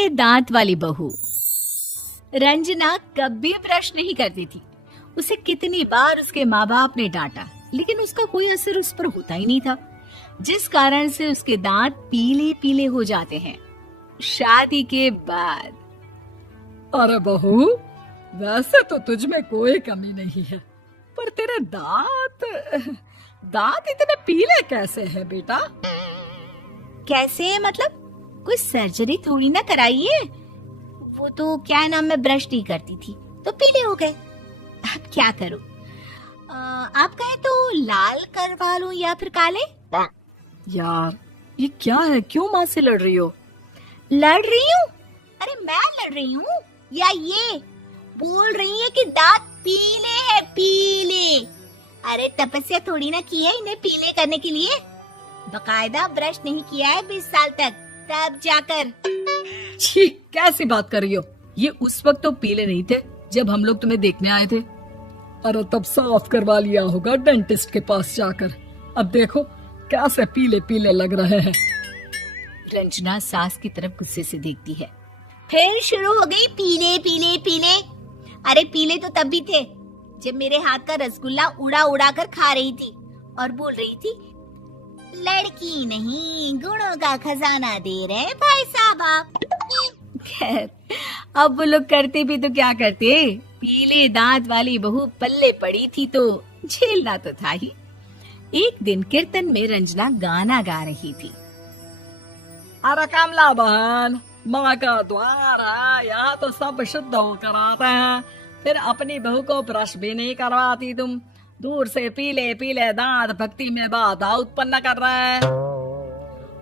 पीले दांत वाली बहू। रंजना कभी ब्रश नहीं करती थी। उसे कितनी बार उसके माँ बाप ने डांटा, लेकिन उसका कोई असर उस पर होता ही नहीं था, जिस कारण से उसके दांत पीले पीले हो जाते हैं। शादी के बाद। अरे बहू, वैसे तो तुझ में कोई कमी नहीं है, पर तेरे दांत इतने पीले कैसे हैं बेटा? कैसे मतलब? कोई सर्जरी थोड़ी ना कराइए। वो तो क्या नाम, मैं ब्रश नहीं करती थी तो पीले हो गए। अब क्या करूं? आप कहें तो लाल करवा लूं या फिर काले? यार ये क्या है, क्यों माँ से लड़ रही हो? लड़ रही हूँ? अरे मैं लड़ रही हूँ या ये बोल रही है कि दांत पीले हैं, पीले। अरे तपस्या थोड़ी ना की है इन्हें पीले करने के लिए। बकायदा ब्रश नहीं किया है 20 साल तक, तब जाकर। छी, कैसी बात कर रही हो? ये उस वक्त तो पीले नहीं थे जब हम लोग तुम्हें देखने आए थे। अरे तब साफ करवा लिया होगा डेंटिस्ट के पास जाकर। अब देखो कैसे पीले पीले लग रहे हैं। रंजना सास की तरफ गुस्से से देखती है। फिर शुरू हो गई पीले पीले पीले। अरे पीले तो तब भी थे जब मेरे हाथ का रसगुल्ला उड़ा उड़ा कर खा रही थी और बोल रही थी, लड़की नहीं गुणों का खजाना दे रहे भाई साहब आप। खैर, अब वो लोग करते भी तो क्या करते, पीले दांत वाली बहू पल्ले पड़ी थी तो झेलना तो था ही। एक दिन कीर्तन में रंजना गाना गा रही थी। अरे कमला बहन, माँ का द्वार है, यहाँ तो सब शुद्ध होकर आते हैं, फिर अपनी बहू को ब्रश भी नहीं करवाती तुम। दूर से पीले पीले दांत भक्ति में बाधा उत्पन्न कर रहे हैं।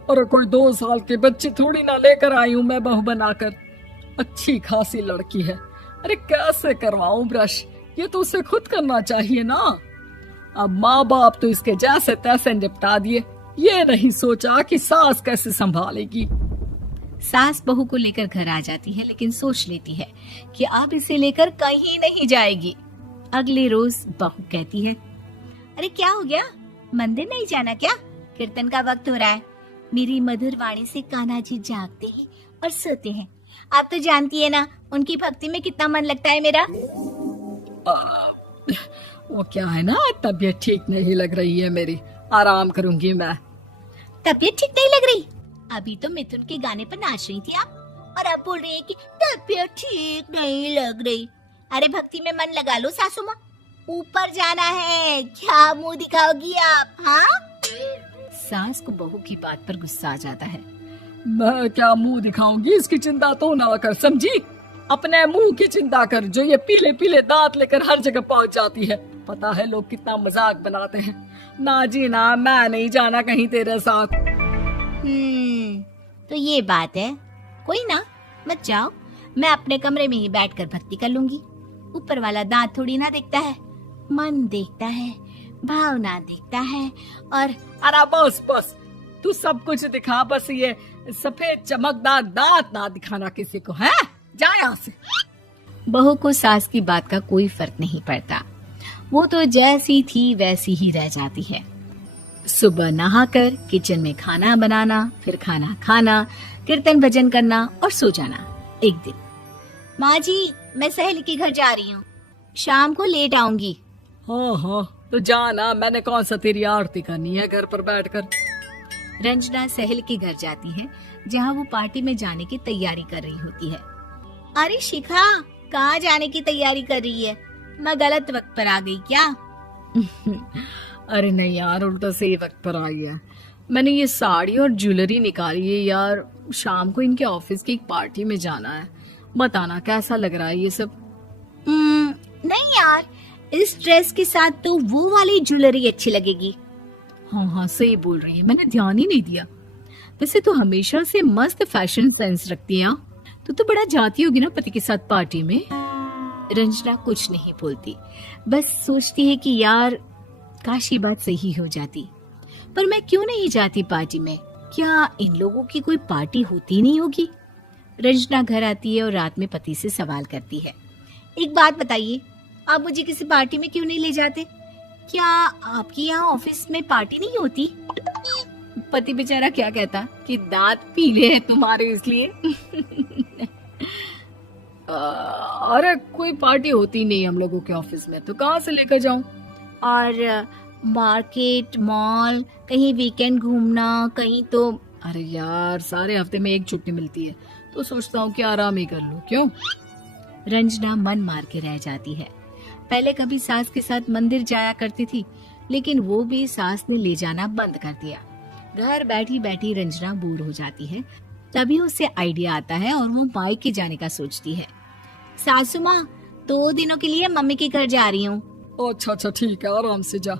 अरे कोई 2 साल की बच्ची थोड़ी ना लेकर आई हूँ मैं बहू बनाकर। अच्छी खासी लड़की है, अरे कैसे करवाऊं ब्रश? ये तो उसे खुद करना चाहिए ना। अब माँ बाप तो इसके जैसे तैसे निपटा दिए, ये नहीं सोचा कि सास कैसे संभालेगी। सास बहू को लेकर घर आ जाती है, लेकिन सोच लेती है कि अब इसे लेकर कहीं नहीं जाएगी। अगले रोज बहू कहती है, अरे क्या हो गया, मंदिर नहीं जाना क्या? कीर्तन का वक्त हो रहा है। मेरी मधुर वाणी से कान्हा जी जागते हैं और सोते हैं। आप तो जानती है ना उनकी भक्ति में कितना मन लगता है मेरा। वो क्या है ना, तबीयत ठीक नहीं लग रही है मेरी, आराम करूंगी मैं। तबीयत ठीक नहीं लग रही? अभी तो मिथुन के गाने पर नाच रही थी आप, और अब बोल रही है कि तबीयत ठीक नहीं लग रही। अरे भक्ति में मन लगा लो सासू माँ, ऊपर जाना है, क्या मुंह दिखाओगी आप? हाँ? सास को बहू की बात पर गुस्सा आ जाता है। मैं क्या मुंह दिखाऊंगी, इसकी चिंता तो ना कर, समझी? अपने मुंह की चिंता कर, जो ये पीले पीले दांत लेकर हर जगह पहुंच जाती है। पता है लोग कितना मजाक बनाते हैं। ना जी ना, मैं नहीं जाना कहीं तेरे साथ। तो ये बात है। कोई ना, मत जाओ, मैं अपने कमरे में ही बैठकर भक्ति कर लूंगी। ऊपर वाला दांत थोड़ी ना देखता है, मन देखता है, भावना देखता है। और अरे बस बस, तू सब कुछ दिखा, बस ये सफेद चमकदार दांत ना दिखाना किसी को, है? जा यहाँ से। बहू को सास की बात का कोई फर्क नहीं पड़ता, वो तो जैसी थी वैसी ही रह जाती है। सुबह नहाकर किचन में खाना बनाना, फिर खाना खाना, कीर्तन भजन करना और सो जाना। एक दिन, माँ जी मैं सहेली के घर जा रही हूँ, शाम को लेट आऊंगी। हाँ हाँ तो जाना, मैंने कौन सा तेरी आरती करनी है घर पर बैठकर। रंजना सहेली के घर जाती है, जहाँ वो पार्टी में जाने की तैयारी कर रही होती है। अरे शिखा, कहाँ जाने की तैयारी कर रही है? मैं गलत वक्त पर आ गई क्या? अरे नहीं यार, उल्टा सही वक्त पर आई है। मैंने ये साड़ी और ज्वेलरी निकाली है यार, शाम को इनके ऑफिस की एक पार्टी में जाना है। बताना कैसा लग रहा है ये सब? नहीं यार, इस ड्रेस के साथ तो वो वाली ज्वेलरी अच्छी लगेगी। हाँ हाँ सही बोल रही है, मैंने ध्यान ही नहीं दिया। वैसे तो हमेशा से मस्त फैशन सेंस रखती है। तो बड़ा जाती होगी ना पति के साथ पार्टी में। रंजना कुछ नहीं बोलती, बस सोचती है कि यार काश ये बात सही हो जाती, पर मैं क्यों नहीं जाती पार्टी में? क्या इन लोगों की कोई पार्टी होती नहीं होगी? रंजना घर आती है और रात में पति से सवाल करती है, एक बात बताइए, आप मुझे किसी पार्टी में क्यों नहीं ले जाते? क्या आपके यहाँ ऑफिस में पार्टी नहीं होती? पति बेचारा क्या कहता कि दांत पीले हैं तुम्हारे इसलिए। अरे कोई पार्टी होती नहीं हम लोगों के ऑफिस में, तो कहाँ से लेकर जाऊं? और मार्केट, मॉल, कहीं वीकेंड घूमना, कहीं तो। अरे यार, सारे हफ्ते में एक छुट्टी मिलती है, तो सोचता हूँ कि आराम ही कर लूं। क्यों? रंजना मन मार के रह जाती है। पहले कभी सास के साथ मंदिर जाया करती थी, लेकिन वो भी सास ने ले जाना बंद कर दिया। घर बैठी बैठी रंजना बोर हो जाती है। तभी उसे आइडिया आता है और वो मायके जाने का सोचती है। सासू माँ, 2 दिनों के लिए मम्मी के घर जा रही हूँ। अच्छा अच्छा, ठीक है, आराम से जा।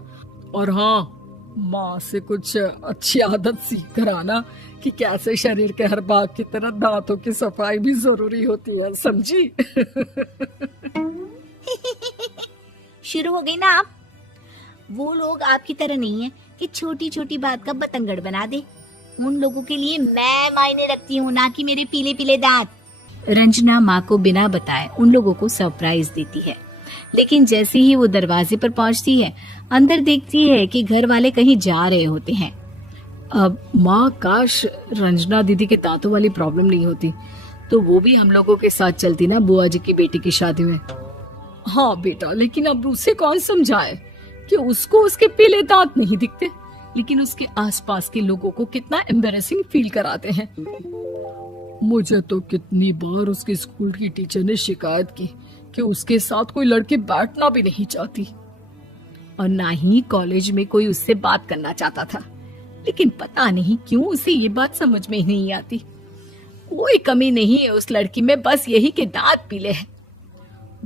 और हाँ, माँ से कुछ अच्छी आदत सीख कर आना कि कैसे शरीर के हर भाग की तरह दांतों की सफाई भी जरूरी होती है, समझी? शुरू हो गई ना आप। वो लोग आपकी तरह नहीं है कि छोटी छोटी बात का बतंगड़ बना दे। उन लोगों के लिए मैं मायने रखती हूँ, ना कि मेरे पीले पीले दांत। रंजना माँ को बिना बताए उन लोगों को सरप्राइज देती है, लेकिन जैसे ही वो दरवाजे पर पहुंचती है, अंदर देखती है कि घर वाले कहीं जा रहे होते हैं। अब माँ, काश रंजना दीदी के दांतों वाली प्रॉब्लम नहीं होती, तो वो भी हम लोगों के साथ चलती ना बुआ जी की बेटी की शादी में। हाँ बेटा, लेकिन अब उसे कौन समझाए कि उसको उसके पीले दांत नहीं दिखते, लेकिन उसके आसपास के लोगों को कितना एम्बैरेसिंग फील कराते हैं। मुझे तो कितनी बार उसके स्कूल की टीचर ने शिकायत की कि उसके साथ कोई लड़की बैठना भी नहीं चाहती, और ना ही कॉलेज में कोई उससे बात करना चाहता था। लेकिन पता नहीं क्यों उसे ये बात समझ में ही नहीं आती। कोई कमी नहीं है उस लड़की में, बस यही कि दांत पीले हैं।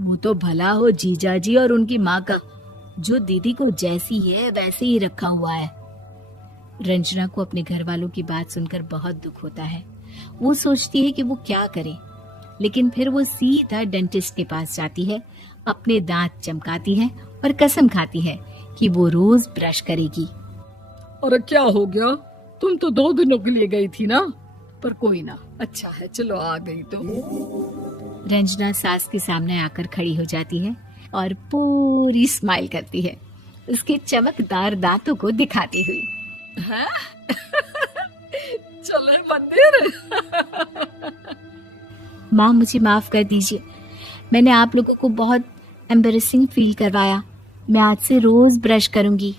वो तो भला हो जीजा जी और उनकी माँ का, जो दीदी को जैसी है वैसे ही रखा हुआ है। रंजना को अपने घर वालों की बात सुनकर बहुत दुख होता है। वो सोचती है कि वो क्या करे, लेकिन फिर वो सीधा डेंटिस्ट के पास जाती है, अपने दांत चमकाती है और कसम खाती है कि वो रोज ब्रश करेगी। अरे क्या हो गया? तुम तो 2 दिनों के लिए गई थी ना। पर कोई ना, अच्छा है, चलो आ गई तो। रंजना सास के सामने आकर खड़ी हो जाती है और पूरी स्माइल करती है, उसके चमकदार दांतों को दिखाती हुई। हैं? चले मंदिर? माँ, मुझे माफ कर दीजिए, मैंने आप लोगों को बहुत एम्बैरेसिंग फील करवाया। मैं आज से रोज ब्रश करूंगी।